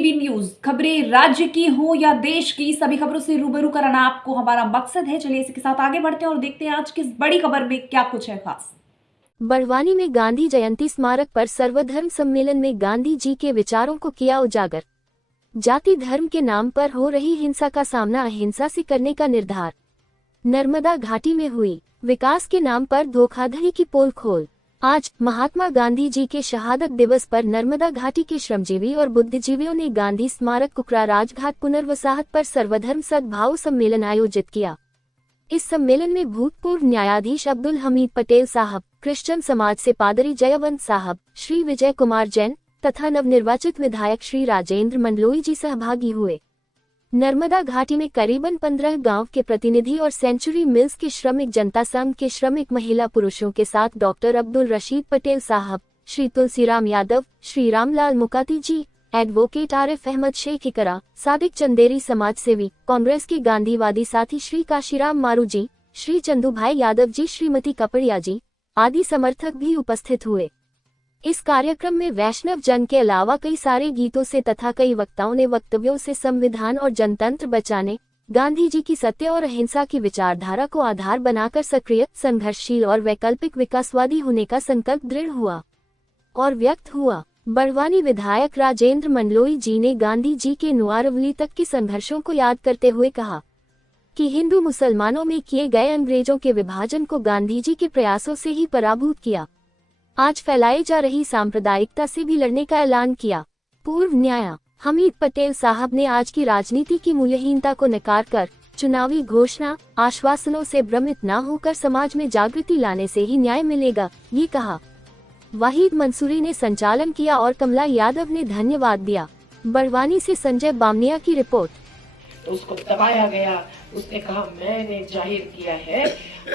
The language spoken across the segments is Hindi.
टीवी न्यूज खबरें राज्य की हो या देश की, सभी खबरों से रूबरू कराना आपको हमारा मकसद है। चलिए इसी के साथ आगे बढ़ते हैं और देखते हैं आज किस बड़ी खबर में क्या कुछ है खास। बड़वानी में गांधी जयंती स्मारक पर सर्वधर्म सम्मेलन में गांधी जी के विचारों को किया उजागर। जाति धर्म के नाम पर हो रही हिंसा का सामना अहिंसा से करने का निर्धार। नर्मदा घाटी में हुई विकास के नाम पर धोखाधड़ी की पोल खोल। आज महात्मा गांधी जी के शहादत दिवस पर नर्मदा घाटी के श्रमजीवी और बुद्धिजीवियों ने गांधी स्मारक कुकरा राजघाट पुनर्वसाहत पर सर्वधर्म सद्भाव सम्मेलन आयोजित किया। इस सम्मेलन में भूतपूर्व न्यायाधीश अब्दुल हमीद पटेल साहब, क्रिश्चियन समाज से पादरी जयवंत साहब, श्री विजय कुमार जैन तथा नवनिर्वाचित विधायक श्री राजेंद्र मंडलोई जी सहभागी हुए। नर्मदा घाटी में करीबन 15 गांव के प्रतिनिधि और सेंचुरी मिल्स के श्रमिक जनता संघ के श्रमिक महिला पुरुषों के साथ डॉक्टर अब्दुल रशीद पटेल साहब, श्री तुलसीराम यादव, श्री रामलाल मुकाती जी, एडवोकेट आरिफ अहमद शेख इकरा, सादिक चंदेरी समाज सेवी, कांग्रेस के गांधीवादी साथी श्री काशीराम मारू जी, श्री चंदूभाई यादव जी, श्रीमती कपड़िया जी आदि समर्थक भी उपस्थित हुए। इस कार्यक्रम में वैष्णव जन के अलावा कई सारे गीतों से तथा कई वक्ताओं ने वक्तव्यों से संविधान और जनतंत्र बचाने, गांधी जी की सत्य और अहिंसा की विचारधारा को आधार बनाकर सक्रिय, संघर्षशील और वैकल्पिक विकासवादी होने का संकल्प दृढ़ हुआ और व्यक्त हुआ। बड़वानी विधायक राजेंद्र मंडलोई जी ने गांधी जी के नुआरवली तक के संघर्षों को याद करते हुए कहा कि हिंदू मुसलमानों में किए गए अंग्रेजों के विभाजन को गांधी जी के प्रयासों से ही पराभूत किया। आज फैलाई जा रही सांप्रदायिकता से भी लड़ने का ऐलान किया। पूर्व न्याया हमीद पटेल साहब ने आज की राजनीति की मूल्यहीनता को नकार कर चुनावी घोषणा आश्वासनों से भ्रमित न होकर समाज में जागृति लाने से ही न्याय मिलेगा, ये कहा। वाहिद मंसूरी ने संचालन किया और कमला यादव ने धन्यवाद दिया। बड़वानी से संजय बामनिया की रिपोर्ट। तो उसको दबाया गया। उसने कहा मैंने जाहिर किया है,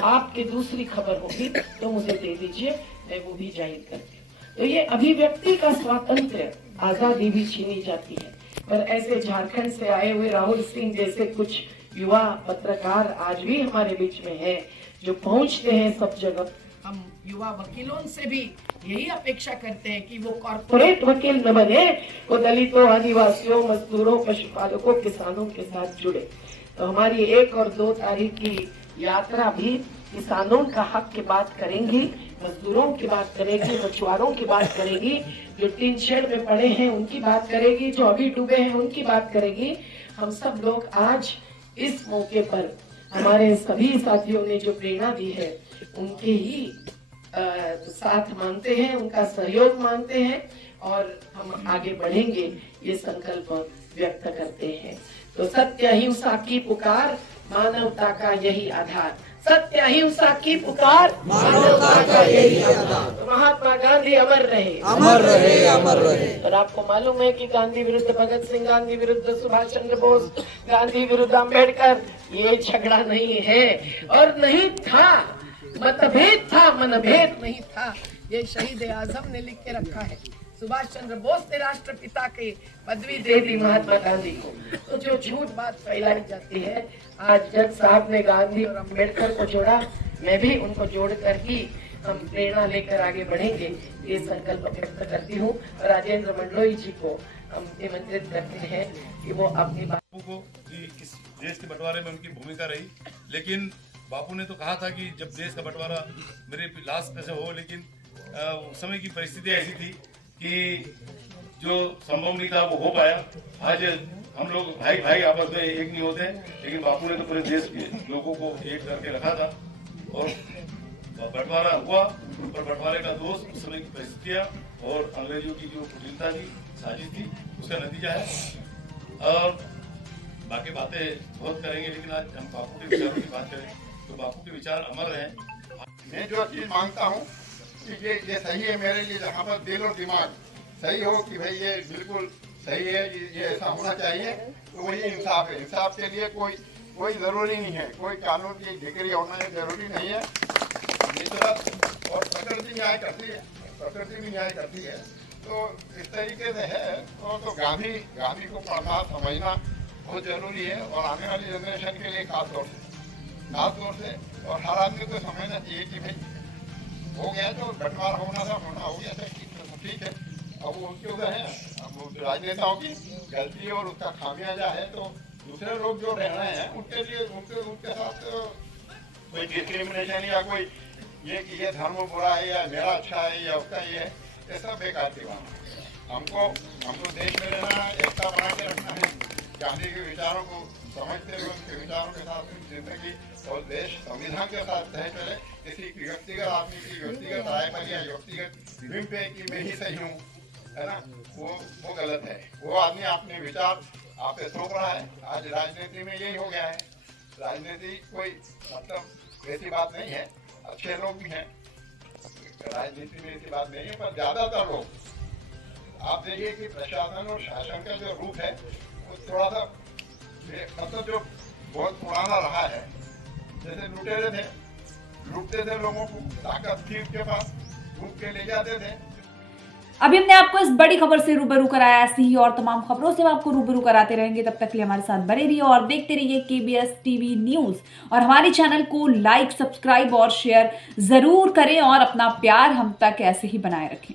आपकी दूसरी खबर होगी तो मुझे दे दीजिए, मैं वो भी जाहिर करती हूँ। तो ये अभिव्यक्ति का स्वातंत्र, आजादी भी छीनी जाती है। पर ऐसे झारखंड से आए हुए राहुल सिंह जैसे कुछ युवा पत्रकार आज भी हमारे बीच में हैं, जो पहुंचते हैं सब जगह। हम युवा वकीलों से भी यही अपेक्षा करते हैं कि वो कॉर्पोरेट वकील न बने, वो दलितों, आदिवासियों, मजदूरों, पशुपालकों, किसानों के साथ जुड़े। तो हमारी 1 और 2 तारीख की यात्रा भी किसानों का हक की बात करेंगी, मजदूरों की बात करेगी, मछुआरों की बात करेगी, जो टीन शेड में पड़े हैं उनकी बात करेगी, जो अभी डूबे हैं उनकी बात करेगी। हम सब लोग आज इस मौके पर हमारे सभी साथियों ने जो प्रेरणा दी है उनके ही साथ मांगते हैं, उनका सहयोग मांगते हैं और हम आगे बढ़ेंगे ये संकल्प व्यक्त करते हैं। तो सत्य अहिंसा की पुकार, मानवता का यही आधार। सत्य अहिंसा की पुकार, मानवता का यही आधार। तो महात्मा गांधी अमर रहे, अमर रहे, अमर रहे। और आपको मालूम है कि गांधी विरुद्ध भगत सिंह, गांधी विरुद्ध सुभाष चंद्र बोस, गांधी विरुद्ध अम्बेडकर, ये झगड़ा नहीं है और नहीं था। मतभेद था, मनभेद नहीं था। ये शहीद आजम ने लिख के रखा है। सुभाष चंद्र बोस ने राष्ट्रपिता के पदवी दे दी महात्मा गांधी को। तो जो झूठ बात फैलाई जाती है, आज जज साहब ने गांधी और अम्बेडकर को जोड़ा, मैं भी उनको जोड़कर ही हम प्रेरणा लेकर आगे बढ़ेंगे, ये संकल्प व्यक्त करती हूँ। राजेंद्र मंडलोई जी को हम निमंत्रित करते हैं कि वो अपनी बातों को, इस देश के बंटवारे में उनकी भूमिका रही, लेकिन बापू ने तो कहा था कि जब देश का बंटवारा मेरे लास्ट में से हो, लेकिन उस समय की परिस्थिति ऐसी थी कि जो संभव नहीं था वो हो पाया। आज हम लोग भाई भाई आपस में एक नहीं होते, लेकिन बापू ने तो पूरे देश के लोगों को एक करके रखा था और बंटवारा हुआ। और बंटवारे का दोष उस समय की परिस्थितियां और अंग्रेजों की जो कुटिलता थी, साजिश थी, उसका नतीजा है। और बाकी बातें बहुत करेंगे, लेकिन आज हम बापू के विचारों की बात करें तो बापू के विचार अमर रहे। मैं जो चीज मांगता हूँ कि ये सही है मेरे लिए, जहाँ पर दिल और दिमाग सही हो कि भाई ये बिल्कुल सही है, ये ऐसा होना चाहिए, तो वही इंसाफ है। इंसाफ के लिए कोई जरूरी नहीं है, कोई कानून की डिग्री होना जरूरी नहीं है। फितरत और प्रकृति न्याय करती है, प्रकृति भी न्याय करती है। तो इस तरीके से है। तो गांधी को पढ़ना समझना बहुत जरूरी है और आने वाली जनरेशन के लिए खास तौर से और हर आदमी को समझना चाहिए कि भाई हो गया, तो बंटवारा होना था, होना हो गया था, ठीक है। अब वो उनके उधर है, अब वो उस राजनेताओं की गलती और उसका खामियाजा है, तो दूसरे लोग जो रह रहे हैं उनके लिए उनके साथ कोई डिस्क्रिमिनेशन या कोई ये धर्म बुरा है या मेरा अच्छा है या उसका ये है, ये सब बेकार की बात है। हमको देश में रहना है, एकता बना के रखना है, गांधी के विचारों को समझते हुए उनके विचारों के साथ जिंदगी और देश संविधान के साथ तय चले। किसी व्यक्तिगत आदमी की व्यक्तिगत राय पर या व्यक्तिगत विम पे कि मैं ही सही हूँ, है ना, वो गलत है। वो आदमी अपने विचार आप पे थोप रहा है। आज राजनीति में यही हो गया है। राजनीति कोई मतलब ऐसी बात नहीं है, अच्छे लोग भी हैं राजनीति में, ऐसी बात नहीं है, पर ज्यादातर लोग आप देखिए कि प्रशासन और शासन का जो रूप है वो थोड़ा सा मतलब जो बहुत पुराना रहा है। जैसे लुटेरे थे, लूटते थे लोगों को, ताकत थी उनके पास, लूट के ले जाते थे। अभी हमने आपको इस बड़ी खबर से रूबरू कराया, ऐसी ही और तमाम खबरों से हम आपको रूबरू कराते रहेंगे। तब तक के लिए हमारे साथ बने रहिए और देखते रहिए KBS TV न्यूज, और हमारे चैनल को लाइक, सब्सक्राइब और शेयर जरूर करें और अपना प्यार हम तक ऐसे ही बनाए रखें।